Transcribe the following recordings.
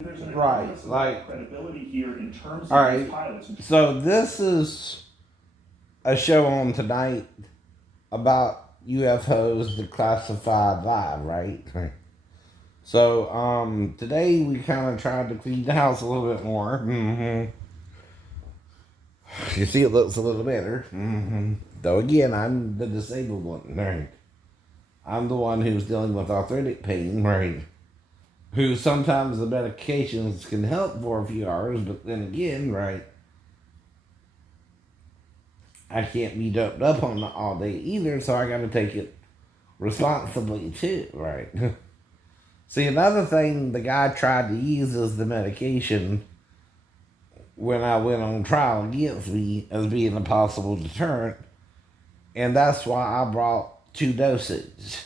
Right, like credibility here in terms of these pilots. So this is a show on tonight about UFOs declassified live, right? So today we kind of tried to clean the house a little bit more. You see, it looks a little better. Though again, I'm the disabled one, right? I'm the one who's dealing with arthritic pain, right? Who sometimes the medications can help for a few hours, but then again, right? I can't be doped up on it all day either, so I got to take it responsibly too, right? See, another thing the guy tried to use as the medication when I went on trial against me as being a possible deterrent, and that's why I brought two dosages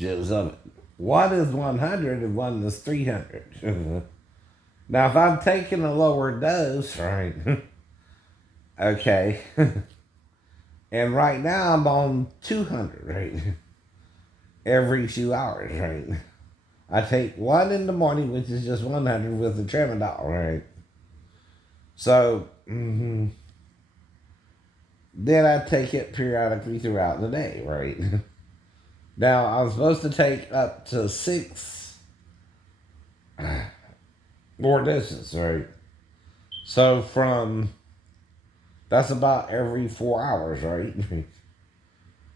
of it. One is 100 and one is 300. Now, if I'm taking a lower dose, right, okay, and right now I'm on 200, right, every 2 hours, right. I take one in the morning, which is just 100 with the tramadol, right. So, then I take it periodically throughout the day, right. Now, I was supposed to take up to 6 more doses, right. So that's about every 4 hours, right?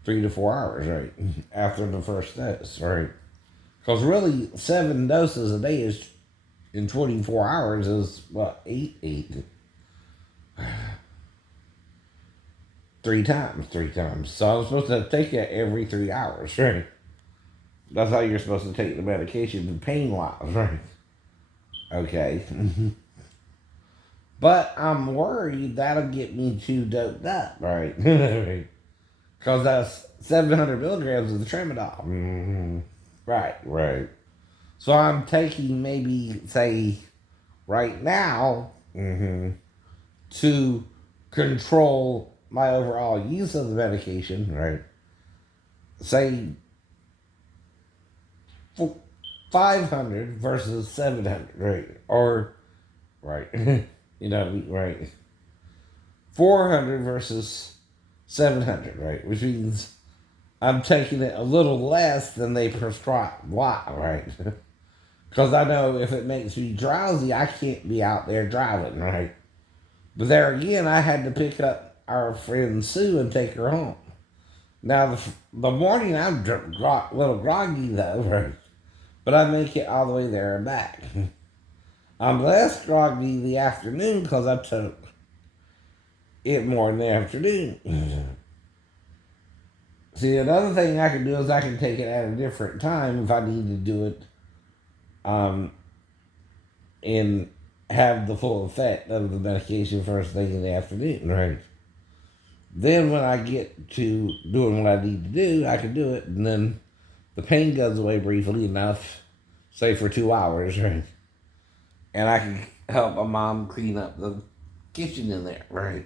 3 to 4 hours, right? After the first dose, right? Because really, 7 doses a day is in 24 hours is what, 8? 3 times. So I'm supposed to take it every 3 hours, right? That's how you're supposed to take the medication, pain wise, right? Okay. But I'm worried that'll get me too doped up, right? Because that's 700 milligrams of the tramadol. Right. So I'm taking maybe, say, right now, to control my overall use of the medication, right? Say 500 versus 700, right? Or, right, right. 400 versus 700, right? Which means I'm taking it a little less than they prescribe. Why, right? Because I know if it makes me drowsy, I can't be out there driving, right? But there again, I had to pick up our friend Sue and take her home. Now, the morning I'm a little groggy, though, right? But I make it all the way there and back. I'm less groggy the afternoon because I took it more in the afternoon. See, another thing I can do is I can take it at a different time if I need to do it and have the full effect of the medication first thing in the afternoon, right? Then when I get to doing what I need to do, I can do it, and then the pain goes away briefly enough, say for 2 hours, right? And I can help my mom clean up the kitchen in there, right?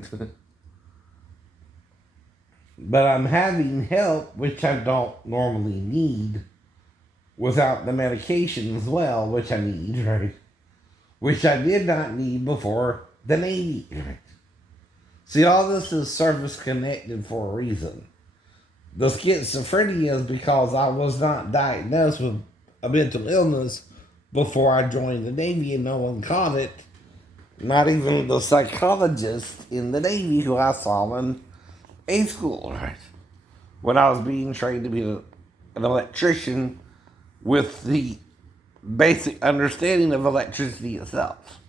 But I'm having help, which I don't normally need, without the medication as well, which I need, right? Which I did not need before the Navy, right? See, all this is service connected for a reason. The schizophrenia is because I was not diagnosed with a mental illness before I joined the Navy, and no one caught it. Not even the psychologist in the Navy who I saw in A school, right? When I was being trained to be an electrician with the basic understanding of electricity itself.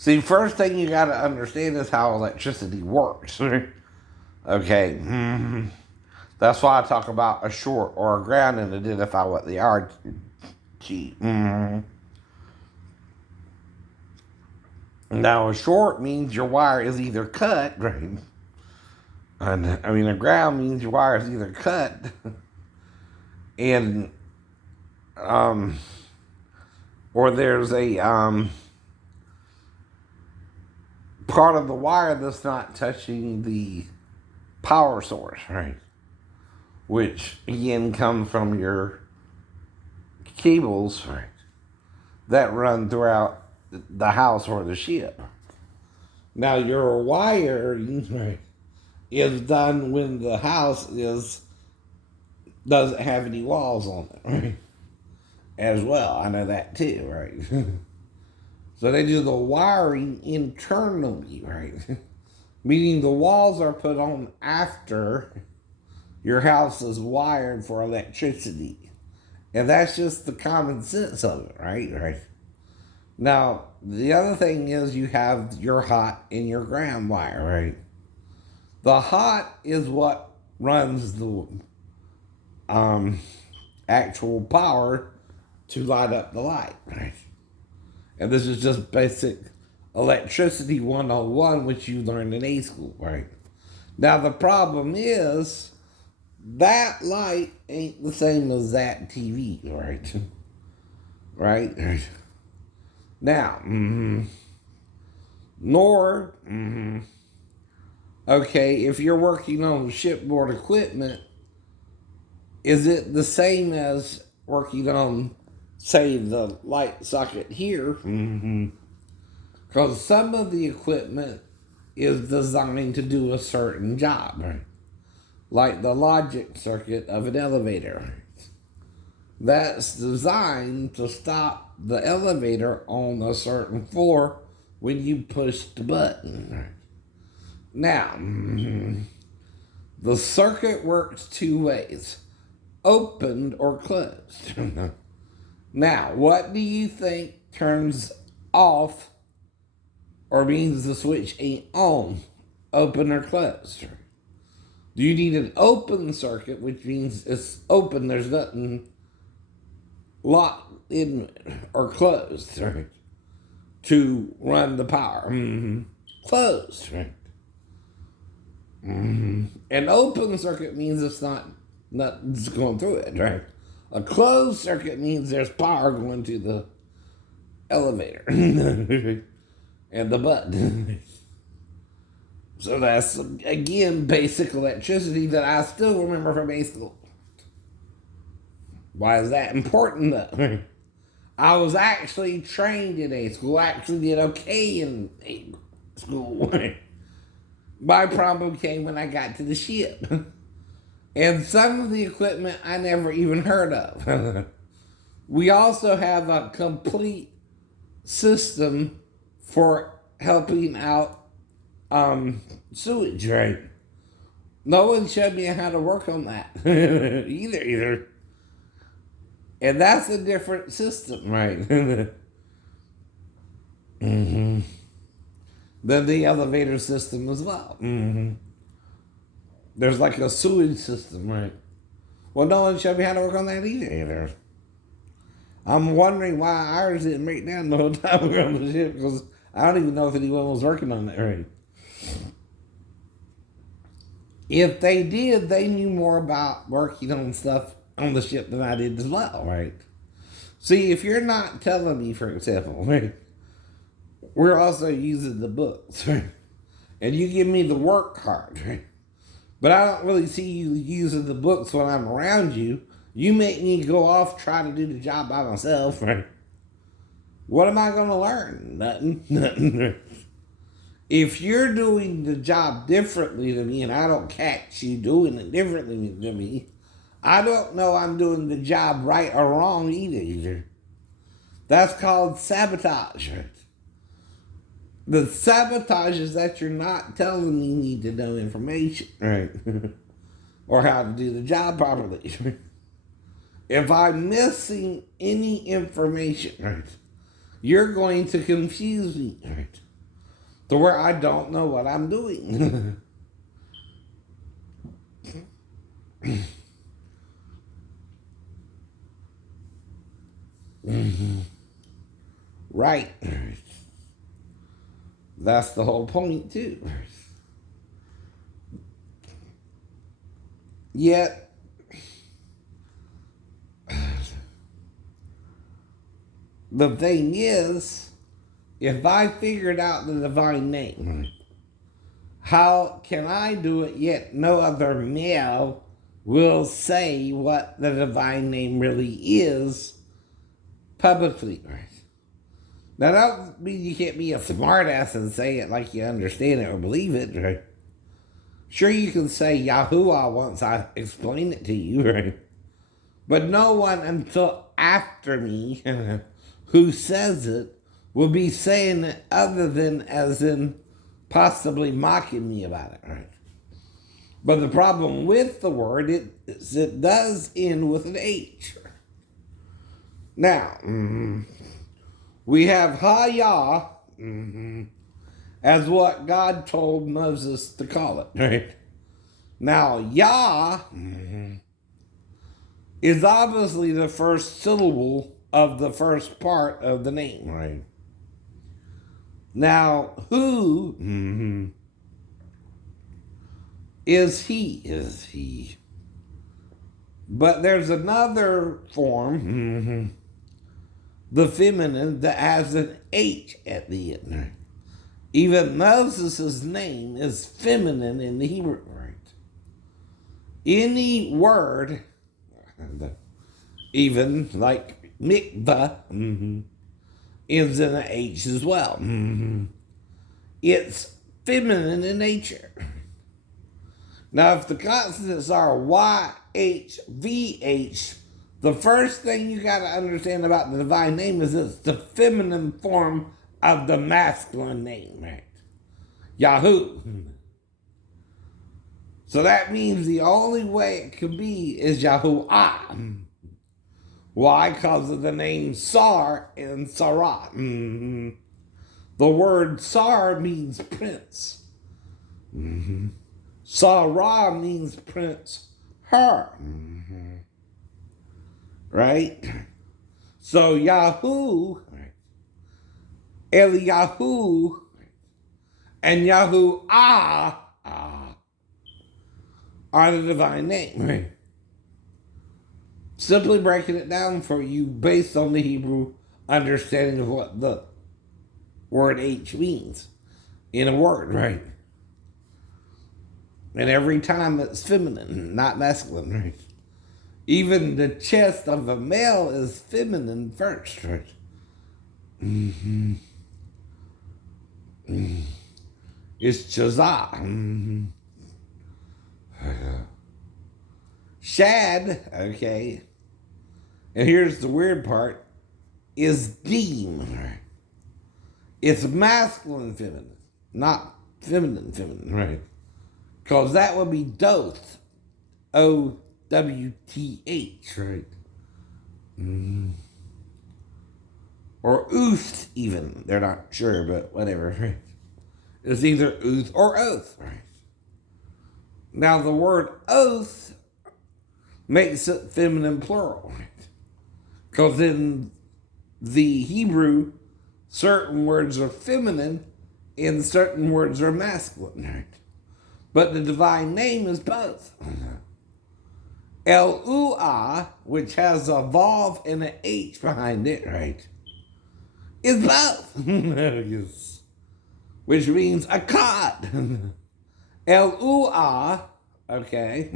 See, first thing you gotta understand is how electricity works. Okay. That's why I talk about a short or a ground and identify what they are. Now, a short means your wire is either cut, right? And a ground means your wire is either cut and or there's a part of the wire that's not touching the power source, right? Which again comes from your cables, right? that run throughout the house or the ship. Now your wiring is done when the house doesn't have any walls on it, right? As well, I know that too, right? So they do the wiring internally, right? Meaning the walls are put on after your house is wired for electricity. And that's just the common sense of it, right? Right. Now, the other thing is you have your hot and your ground wire, right? The hot is what runs the actual power to light up the light, right? And this is just basic electricity 101, which you learned in A school, right? Now, the problem is that light ain't the same as that TV, right? Right? Now, nor, okay, if you're working on shipboard equipment, is it the same as working on, say, the light socket here? Because some of the equipment is designed to do a certain job, right? Like the logic circuit of an elevator. That's designed to stop the elevator on a certain floor when you push the button. Now, the circuit works two ways, opened or closed. Now, what do you think turns off or means the switch ain't on, open or closed? Do you need an open circuit, which means it's open, there's nothing locked in or closed, right, to run the power? Closed, right? An open circuit means it's nothing's going through it, right? A closed circuit means there's power going to the elevator and the button. So that's, again, basic electricity that I still remember from A school. Why is that important, though? I was actually trained in A school. I actually did okay in A school. My problem came when I got to the ship. And some of the equipment I never even heard of. We also have a complete system for helping out sewage, right? No one showed me how to work on that either. And that's a different system, right? Than the elevator system as well. There's like a sewage system, right? Well, no one showed me how to work on that either. I'm wondering why ours didn't break down the whole time we were on the ship, because I don't even know if anyone was working on that, right? If they did, they knew more about working on stuff on the ship than I did as well, right? See, if you're not telling me, for example, right, we're also using the books, right? And you give me the work card, right? But I don't really see you using the books when I'm around you. You make me go off trying to do the job by myself, right? What am I going to learn? Nothing. If you're doing the job differently than me and I don't catch you doing it differently than me, I don't know I'm doing the job right or wrong either. That's called sabotage. The sabotage is that you're not telling me you need to know information, right? Or how to do the job properly. If I'm missing any information, right, you're going to confuse me, right, to where I don't know what I'm doing. Right. That's the whole point, too. Yet, the thing is, if I figured out the divine name, how can I do it yet no other male will say what the divine name really is publicly, right? Now, that don't mean you can't be a smartass and say it like you understand it or believe it, right? Sure, you can say Yahuwah once I explain it to you, right? But no one until after me who says it will be saying it other than as in possibly mocking me about it, right? But the problem with the word is it does end with an H. Now, we have Hayah as what God told Moses to call it, right? Now, Yah is obviously the first syllable of the first part of the name, right? Now, who is he? Is he? But there's another form, the feminine, that has an H at the end, right? Even Moses' name is feminine in the Hebrew, right? Any word, even like mikvah, ends in an H as well. It's feminine in nature. Now, if the consonants are YHVH, the first thing you got to understand about the divine name is it's the feminine form of the masculine name, right? Yahoo. So that means the only way it could be is Yahuwah. Why? Because of the name Sar and Sarah. The word Sar means prince. Sarah means prince, her. Right? So Yahoo, Eliyahu, and Yahuwah are the divine name, right? Simply breaking it down for you based on the Hebrew understanding of what the word H means in a word, right? And every time it's feminine, not masculine, right? Even the chest of a male is feminine first, right? It's Chazah. Shad, okay. And here's the weird part, is Deem. It's masculine feminine, not feminine, right? Because that would be Doth. OWTH, right? Or Uth, even. They're not sure, but whatever, right? It's either Uth or Oath, right? Now, the word oath makes it feminine plural, right? Because in the Hebrew, certain words are feminine and certain words are masculine, right? But the divine name is both. El-U'ah, which has a vav and an H behind it, right, is both. Yes. Which means a cod. El-U'ah, okay,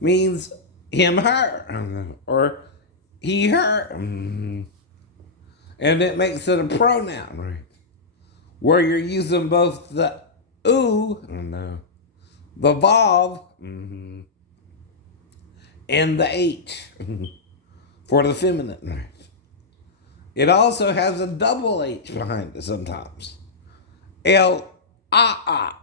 means him, her, or he, her. And it makes it a pronoun, right? Where you're using both the U, the vav, and the H for the feminine, right? It also has a double H behind it sometimes. El-Ah-Ah.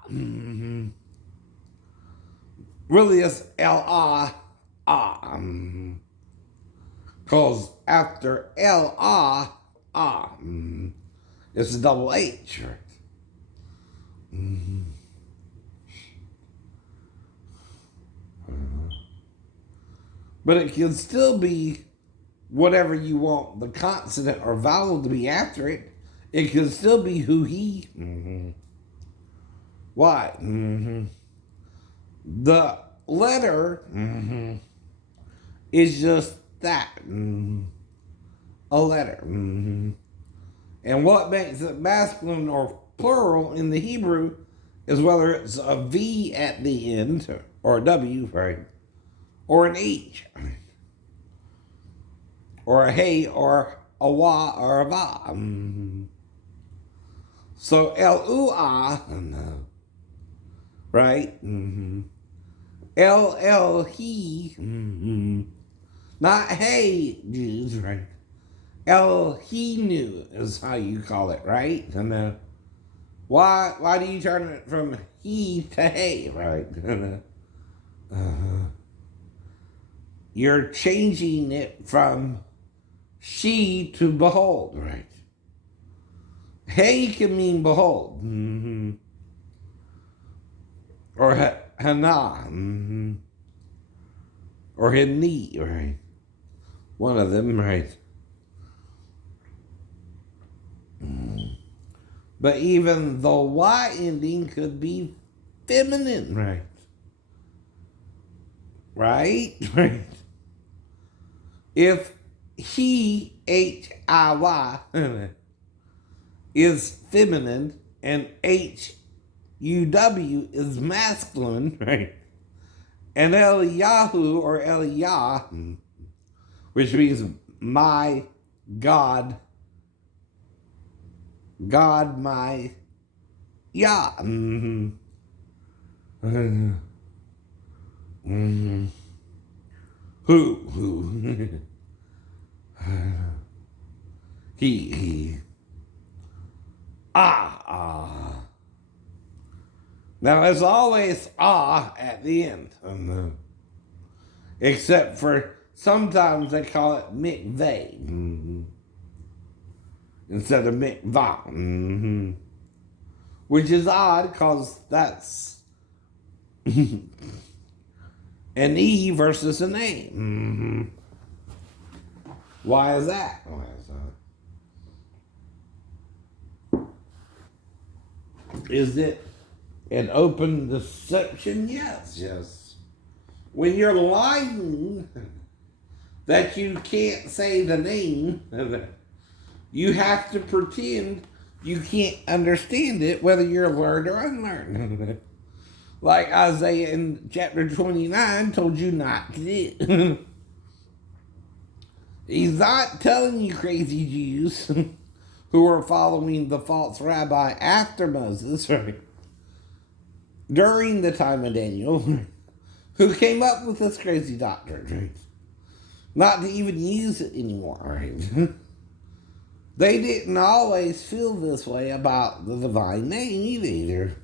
Really, it's El-Ah-Ah. Because after El-Ah-Ah, it's a double H, right? But it can still be whatever you want the consonant or vowel to be after it. It can still be who, he. Why? The letter is just that. A letter. And what makes it masculine or plural in the Hebrew is whether it's a V at the end, or a W, right? Or an H, or a hey, or a wa or a va. So L-U-A, right? L-L-He, not hey, Jews, right? El-He knew is how you call it, right? And why do you turn it from he to hey, right? You're changing it from she to behold, right? Hey can mean behold, or hana, or hini, right? One of them, right? But even the Y ending could be feminine, right? Right? Right. If he, H-I-Y, is feminine and H-U-W is masculine, right? And Eliyahu or Eliyah, which means my God, God my Yah. Who? He. Ah. Now, there's always at the end. Except for sometimes they call it mikveh instead of mikvah. Which is odd because that's an E versus an A. Why is that? Is it an open deception? Yes. When you're lying that you can't say the name, you have to pretend you can't understand it, whether you're learned or unlearned. Like Isaiah in chapter 29 told you not to do. He's not telling you crazy Jews who are following the false rabbi after Moses, right? During the time of Daniel, who came up with this crazy doctrine, right? Not to even use it anymore, right? They didn't always feel this way about the divine name either.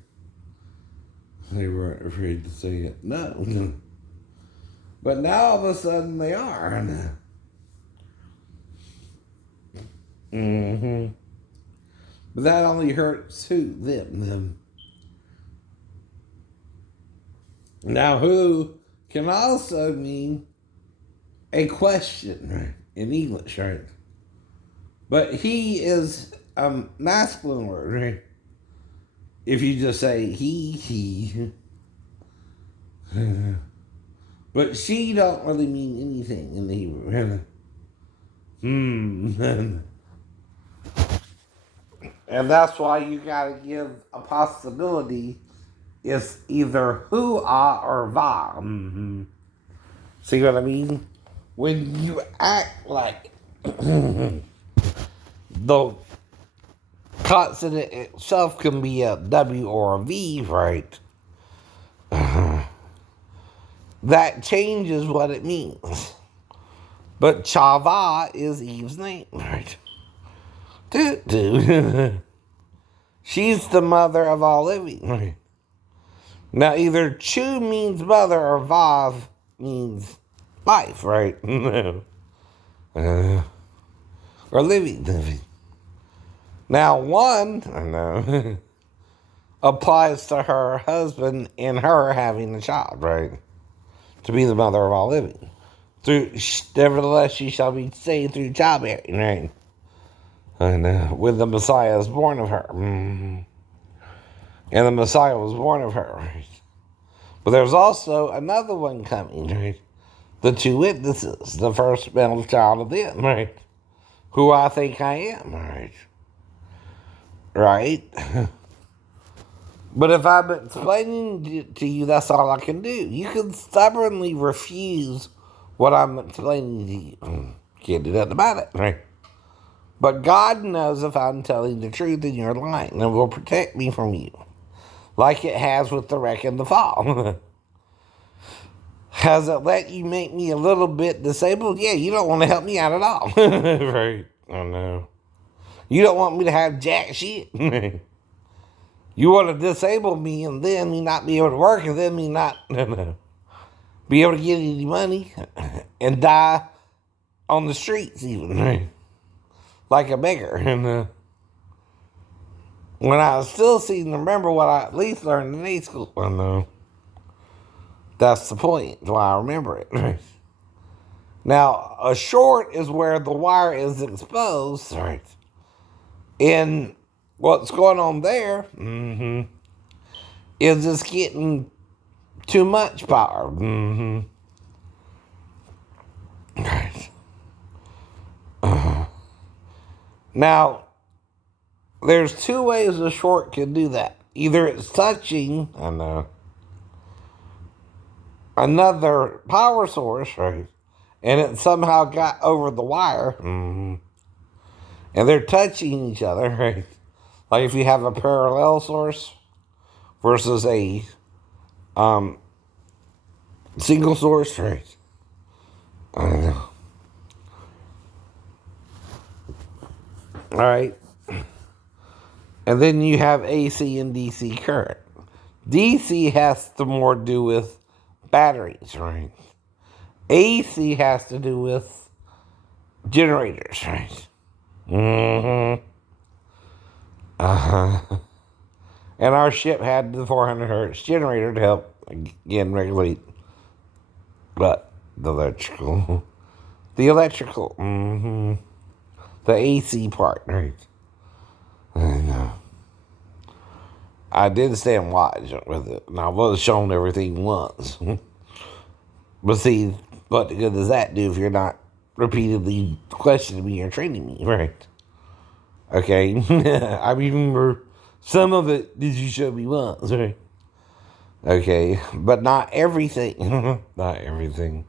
They weren't afraid to say it. No. But now all of a sudden they are. But that only hurts who? Them. Now who can also mean a question, right? In English, right? But he is a masculine word, right? If you just say he. But she don't really mean anything in the Hebrew. And that's why you gotta give a possibility. It's either hu-ah or va. See what I mean? When you act like the consonant itself can be a W or a V, right? That changes what it means. But Chava is Eve's name, right? She's the mother of all living, right? Now, either Chu means mother or Vav means life, right? Or living. Now, one, applies to her husband and her having a child, right? To be the mother of all living. Nevertheless, she shall be saved through childbearing, right? And when the Messiah is born of her. And the Messiah was born of her, right? But there's also another one coming, right? The two witnesses, the first male child of them, right? Who I think I am, right? Right? But if I'm explaining to you, that's all I can do. You can stubbornly refuse what I'm explaining to you. Can't do nothing about it, right? But God knows if I'm telling the truth and you're lying, and will protect me from you, like it has with the wreck and the fall. Has it let you make me a little bit disabled? Yeah, you don't want to help me out at all. Right. I know. You don't want me to have jack shit. You want to disable me and then me not be able to work and then me not be able to get any money and die on the streets even. Like a beggar. And when I was still seeing, remember what I at least learned in A school. I know. That's the point. That's why I remember it. Now, a short is where the wire is exposed. Right. And what's going on there is it's getting too much power. Right. Now, there's two ways a short can do that. Either it's touching, another power source, right, and it somehow got over the wire, and they're touching each other, right? Like if you have a parallel source versus a single source, right? I don't know. All right. And then you have AC and DC current. DC has to more do with batteries, right? AC has to do with generators, right? And our ship had the 400 hertz generator to help, again, regulate but the electrical. The AC part, right? And I did stand watch with it, and I was shown everything once. But see, what good does that do if you're not repeatedly questioning me or training me, right? Okay, I remember some of it. Did you show me once, right? Okay, but not everything. Not everything.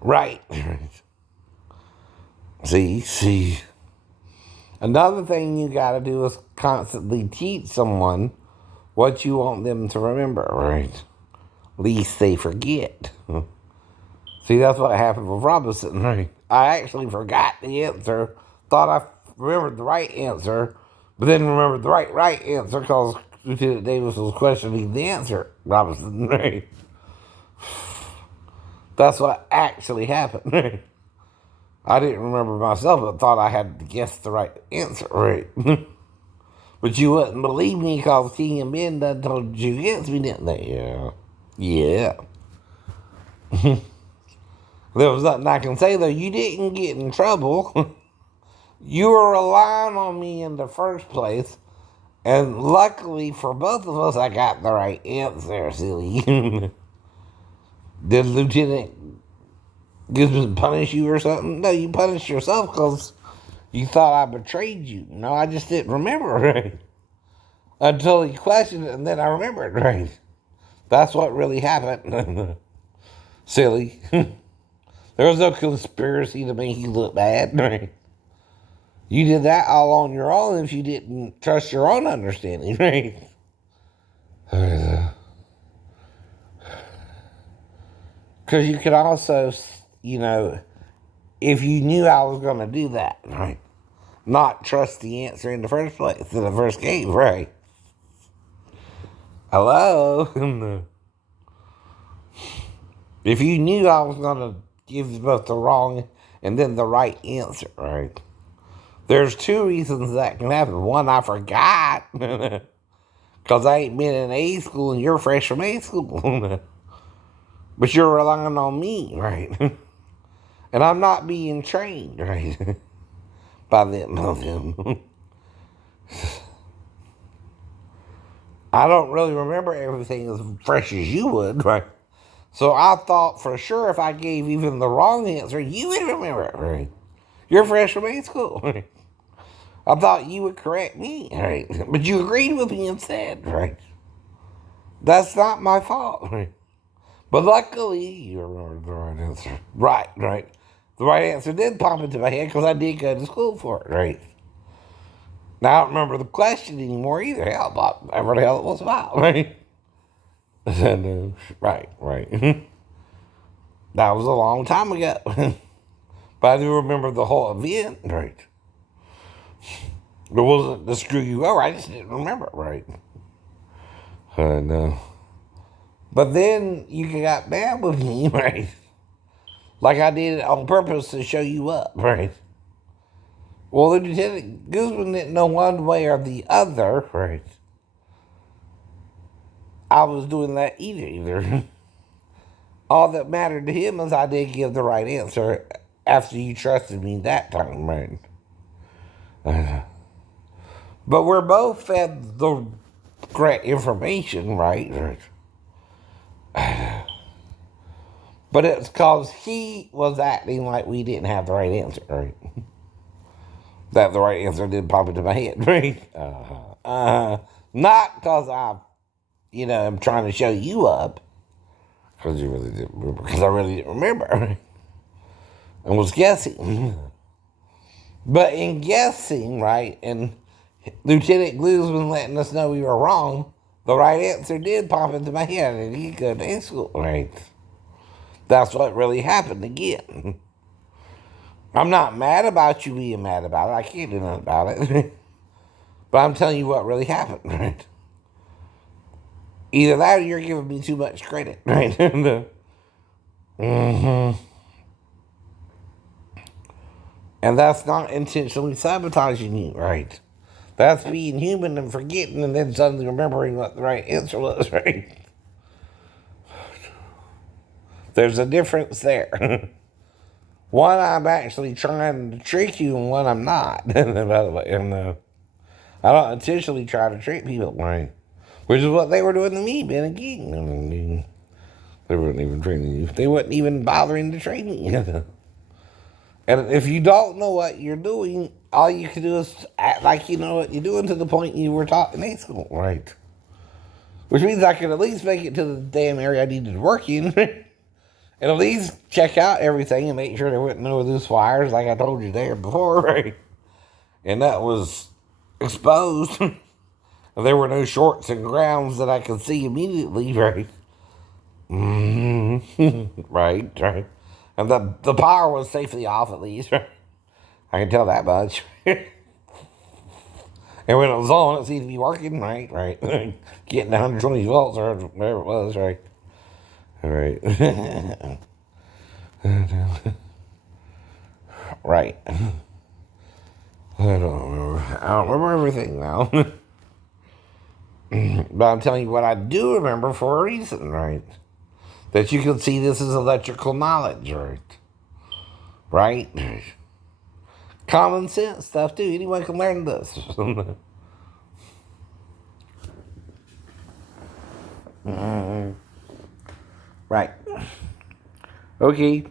Right. See. Another thing you got to do is constantly teach someone what you want them to remember, right? Least they forget. See, that's what happened with Robinson, right? I actually forgot the answer, thought I remembered the right answer, but then remembered the right answer because Lieutenant Davis was questioning the answer, Robinson, right? That's what actually happened, right? I didn't remember myself, but thought I had guessed the right answer, right? But you wouldn't believe me because King and Ben done told you against me, didn't they? Yeah. There was nothing I can say, though. You didn't get in trouble. You were relying on me in the first place. And luckily for both of us, I got the right answer, silly. Did Lieutenant Gibson punish you or something? No, you punished yourself because you thought I betrayed you. No, I just didn't remember, right? Until he questioned it, and then I remembered, right? That's what really happened. Silly. There was no conspiracy to make you look bad, right? You did that all on your own if you didn't trust your own understanding, right? Because you could also, if you knew I was going to do that, right? Not trust the answer in the first place, in the first game, right? Hello? If you knew I was going to give you both the wrong and then the right answer, right? There's two reasons that can happen. One, I forgot. Because I ain't been in A school and you're fresh from A school. But you're relying on me, right? And I'm not being trained, right? By them. I don't really remember everything as fresh as you would, right? So I thought for sure if I gave even the wrong answer, you would remember it, right? You're fresh from A school, right? I thought you would correct me, right? But you agreed with me instead, right? That's not my fault, right? But luckily, you remembered the right answer. Right. the right answer did pop into my head because I did go to school for it, right? Now, I don't remember the question anymore either. Hell, about whatever the hell it was about, right? And, right. That was a long time ago. But I do remember the whole event, right? It wasn't to screw you over. I just didn't remember it, right? I know. But then you got mad with me, right? Like I did it on purpose to show you up, right? Well, the Lieutenant Guzman didn't know one way or the other, right? I was doing that either. All that mattered to him is I did give the right answer after you trusted me that time, right? But we're both fed the correct information, right? But it's because he was acting like we didn't have the right answer, right? That the right answer didn't pop into my head, right? Not because I'm trying to show you up, because you really didn't remember, because I really didn't remember, and was guessing. But in guessing, right, and Lieutenant Guzman letting us know we were wrong, the right answer did pop into my head, and he go to school, right? That's what really happened again. I'm not mad about you being mad about it. I can't do nothing about it. But I'm telling you what really happened, right? Either that or you're giving me too much credit, right? Mm-hmm. And that's not intentionally sabotaging you, right? That's being human and forgetting and then suddenly remembering what the right answer was, right? There's a difference there. One, I'm actually trying to trick you, and one, I'm not. By the way, I don't intentionally try to trick people, right? Which is what they were doing to me, Ben again. They weren't even training you. They weren't even bothering to train you. And if you don't know what you're doing, all you can do is act like you know what you're doing to the point you were taught in high school, right? Which means I could at least make it to the damn area I needed to work in. And at least check out everything and make sure there wasn't no loose wires like I told you there before, right? And that was exposed. There were no shorts and grounds that I could see immediately, right? Right. And the power was safely off at least, right? I can tell that much. And when it was on, it seemed to be working, right. Getting 120 volts or whatever it was, right? All right. Right. I don't remember everything now. But I'm telling you what I do remember for a reason, right? That you can see this as electrical knowledge, right? Right? Common sense stuff, too. Anyone can learn this. Right. Okay.